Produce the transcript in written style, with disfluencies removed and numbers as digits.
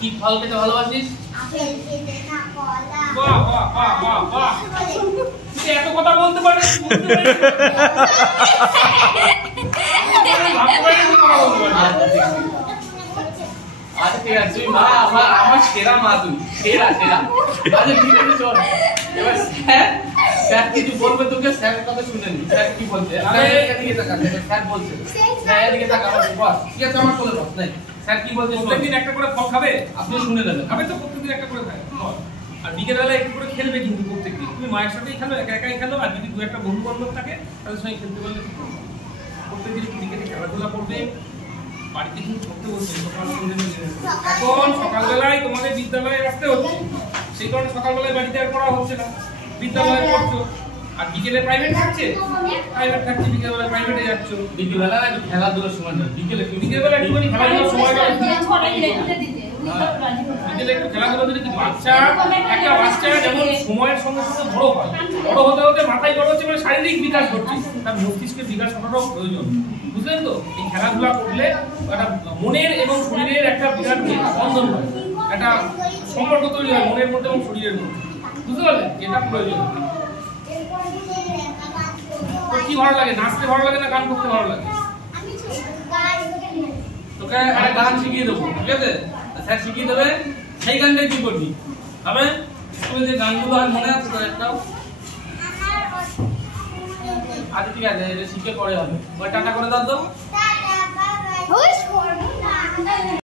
কি ফল খেতে ভালোবাসিস? আপেল খেতে না কলা। বাহ বাহ বাহ বাহ বাহ। তুই এত কথা বলতে পারিস? আচ্ছা ঠিক আছে, তুই মা আমার সেরা মা, তুই সেরা সেরা। আচ্ছা ঠিক আছে চল, এবার স্যার কিছু বলবে তোকে, স্যারের কথা শুনে নি। স্যার কি বলছে? এদিকে তাকা, স্যার বলছে। হ্যাঁ এদিকে তাকা, বস ঠিক আছে, আমার কোলে বস। নাই স্যার কি বলছে? প্রত্যেকদিন একটা করে ফল খাবে? আপনি শুনে নেবেন। খাবে তো, প্রত্যেকদিন একটা করে খায় ফল। আর বিকেলবেলা একটু করে খেলবে কিন্তু প্রত্যেকদিন। তুমি মায়ের সাথেই খেলো, একা একাই খেলো, আর যদি দু একটা বন্ধু বান্ধব থাকে তাদের সঙ্গে খেলতে পারলে প্রত্যেকদিন একটু বিকেলে খেলাধুলা করবে। বাড়িতে কিন্তু পড়তে বসবে সকাল সন্ধ্যে। এখন সকালবেলায় তোমাদের বিদ্যালয়ে আসতে হচ্ছে, সেই কারণে সকালবেলায় বাড়িতে আর পড়া হচ্ছে না, বিদ্যালয়ে পড়ছো। আর বিকেলে প্রাইভেট থাকছে, বিকেলবেলা প্রাইভেটে যাচ্ছ। বিকেলবেলা একটু খেলাধুলার সময় না, বিকেলবেলা একটুখানি খেলাধুলার সময় দাও। বিকেলে একটু খেলাধুলা দিলে কি বাচ্চা, একটা বাচ্চা যেমন সময়ের সঙ্গে সঙ্গে বড় হয়, বড় হতে হতে মাথায় বড় হচ্ছে, মানে শারীরিক বিকাশ ঘটছে, তার মস্তিষ্কের বিকাশ ঘটাটাও প্রয়োজন, বুঝলেন তো? এই খেলাধুলা করলে একটা মনের এবং শরীরের একটা বিরাট বন্ধন হয়, একটা সম্পর্ক তৈরি হয় মনের মধ্যে এবং শরীরের মধ্যে, বুঝতে পারলেন? এটা প্রয়োজন। তো কি ভালো লাগে, নাচতে ভালো লাগে না গান করতে ভালো লাগে? তোকে একটা গান শিখিয়ে দেবো, ঠিক আছে? স্যার শিখিয়ে দেবে, সেই গানটাই তুই করবি। হবে স্কুলে যে গানগুলো হয় মনে আছে তো একটাও? আচ্ছা ঠিক আছে, এটা শিখে পরে হবে। টাটা করে দাও তো।